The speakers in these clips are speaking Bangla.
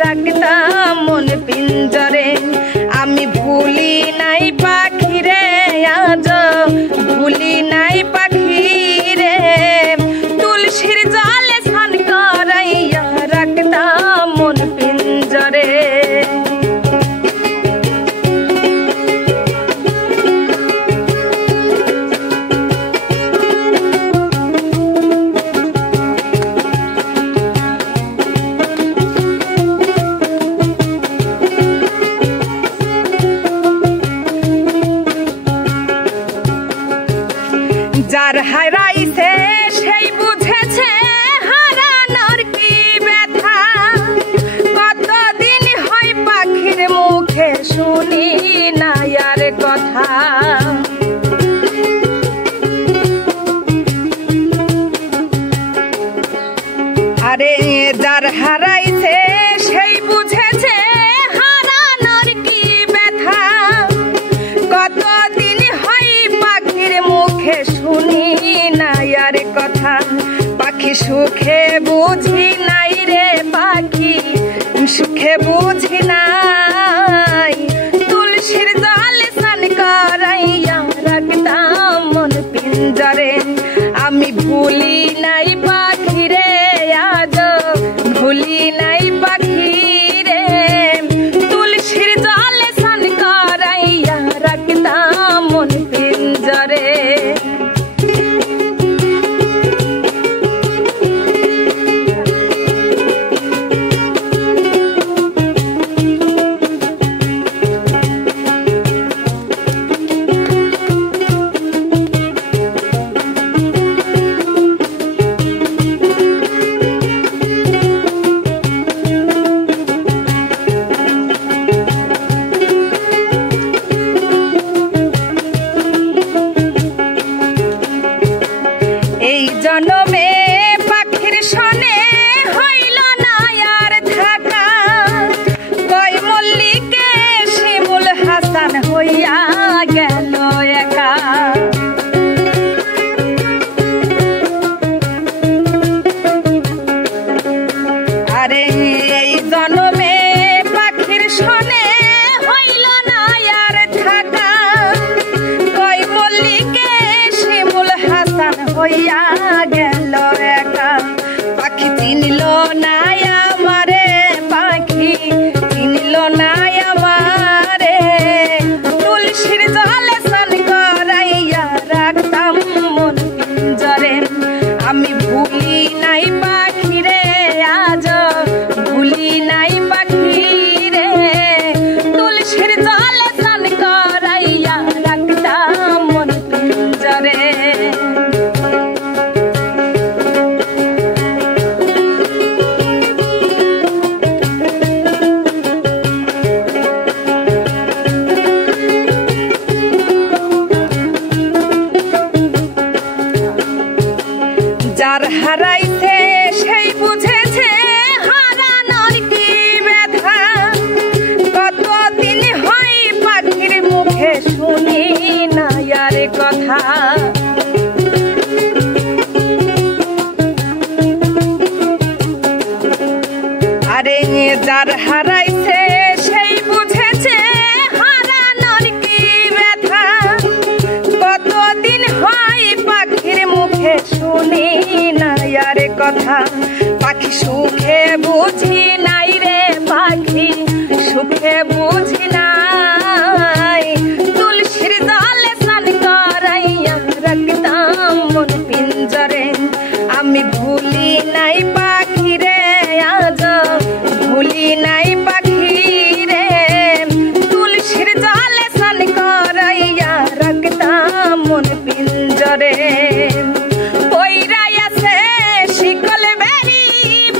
রাখতাম মন পিঞ্জরে। আমি ভুলি নাই পাখি রে আজ ভুলি নাই পাখি রে, তুলসীর জলে স্নান করাইয়া রাখতাম মন পিঞ্জরে। যার হারাইছে সেই বুঝেছে হারানোর কি ব্যথা, কতদিন হয় পাখির মুখে শুনি না আর কথা। আরে যার হারাইছে সেই বুঝেছে হারানোর কি ব্যথা, কতদিন হয় পাখির মুখে শুনি না আর কথা। পাখি সুখে বুঝি নাই রে পাখি সুখে বুঝি নাই, তুলসীর জলে স্নান করাইয়া রাখতাম মন পিঞ্জরে। আমি ভুলি নাই পাখি রে আজ ভুলি নাই পাখি রে, তুলসীর জলে স্নান করাইয়া রাখতাম মন পিঞ্জরে। এই জন্মে পাখির সনে হইল না আর থাকা, কই মল্লিকে শিমুল হাসান হইয়া গেল একা। আরে এই জন্মে পাখির সনে হইল না আর থাকা, কই মল্লিকে শিমুল হাসান হইয়া গেল একা। পাখি চিনল না আমারে পাখি চিনল না আমারে, তুলসীর জলে স্নান করাইয়া রাখতাম মন পিঞ্জরে। আমি ভুলি নাই পাখি রে আজ ভুলি নাই পাখি রে, তুলসীর জলে স্নান করাইয়া রাখতাম মন পিঞ্জরে। যার হারাইছে সেই বুঝেছে হারানোর কি ব্যথা, কতদিন হয় পাখির মুখে শুনি না আর কথা। আরে যার হারাইছে সেই বুঝেছে হারানোর কি ব্যথা, কতদিন হয় পাখির মুখে শুনি না আর কথা। পাখি সুখে বুঝি নাই রে পাখি সুখে বুঝি নাই, তুলসীর জলে স্নান করাইয়া রাখতাম মন পিঞ্জরে। আমি ভুলি নাই পাখি রে আজ ভুলি নাই পাখি রে, তুলসীর জলে স্নান করাইয়া রাখতাম মন পিঞ্জরে। শিকল বেরি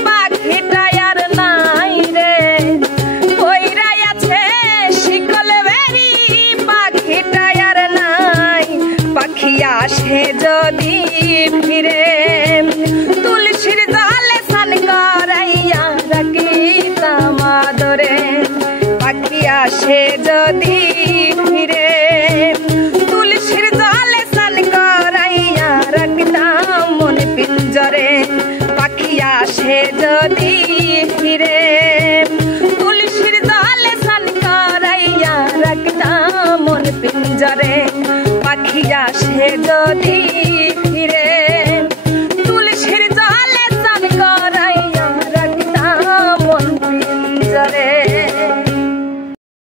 পাখিটা আর নাই রে, আসে যদি ফিরে তুলসীর জালে স্নান করাইয়া রাখিতাম আদরে। পাখি আসে যদি ফিরে তুলসীর জালে স্নান করাইয়া রাখিতাম মন পিঞ্জরে। পাখি আসে যদি ফিরে জরে পাখি আসে যদি